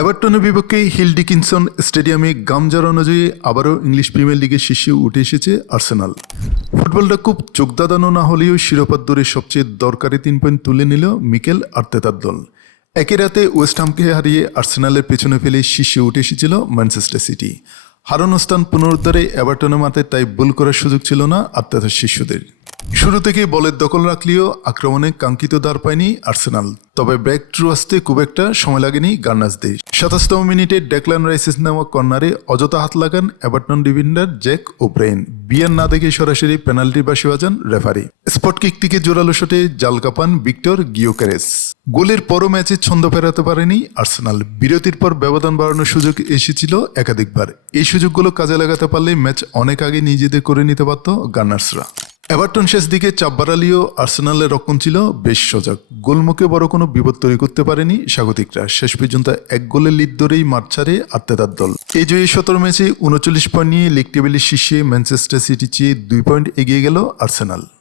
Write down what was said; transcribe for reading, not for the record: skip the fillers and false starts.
এভারটনের বিপক্ষে hill Dickinson স্টেডিয়ামে গামজার অনুযায়ী আবারও ইংলিশ প্রিমিয়ার লিগের শীর্ষে উঠে এসেছে আর্সেনাল। ফুটবলটা খুব চোখদাদানো না হলেও শিরোপার দৌড়ে সবচেয়ে দরকারি 3 পয়েন্ট তুলে নিল মিকেল আর্তেতার দল। একই রাতে ওয়েস্ট হামকে হারিয়ে আর্সেনালের পেছনে ফেলে শীর্ষে উঠে এসেছিল ম্যানচেস্টার সিটি। হারানো স্থান পুনরুদ্ধারে এভারটনের মাথায় তাই ভুল করার সুযোগ ছিল না আর্তেতার শিষ্যদের। শুরু থেকেই বলের দখল রাখলেও আক্রমণে কাঙ্ক্ষিত দাঁড় পায়নি আর্সেনাল। তবে ব্যাক থ্রু আসতে খুব একটা সময় লাগেনি গার্নার্সদের। 27তম মিনিটে ডেকলান রাইসেস নামক কর্নারে অযথা হাত লাগান এভারটন ডিফেন্ডার জ্যাক ওব্রায়েন। বিয়ার না দেখে সরাসরি পেনাল্টি বাঁশি বাজান রেফারি। স্পট কিক থেকে জোরালো শটে জাল কাপান ভিক্টর গিয়োকেরেস। গোলের পরও ম্যাচে ছন্দ ফেরাতে পারেনি আর্সেনাল। বিরতির পর ব্যবধান বাড়ানোর সুযোগ এসেছিল একাধিকবার। এই সুযোগগুলো কাজে লাগাতে পারলে ম্যাচ অনেক আগে নিজেদের করে নিতে পারত গার্নার্সরা। এভারটন শেষ দিকে চাপ বাড়ালেও আর্সেনালের রক্ষণ ছিল বেশ সজাগ। গোলমুখে বড় কোনো বিপদ তৈরি করতে পারেনি স্বাগতিকরা। শেষ পর্যন্ত 1 গোলের লিড ধরেই মাঠ ছাড়ে আর্তেতার দল। এই জয়ী 17 ম্যাচে 39 পয়েন্ট নিয়ে লিগ টেবিলের শীর্ষে ম্যানচেস্টার সিটি চেয়ে 2 পয়েন্ট এগিয়ে গেল আর্সেনাল।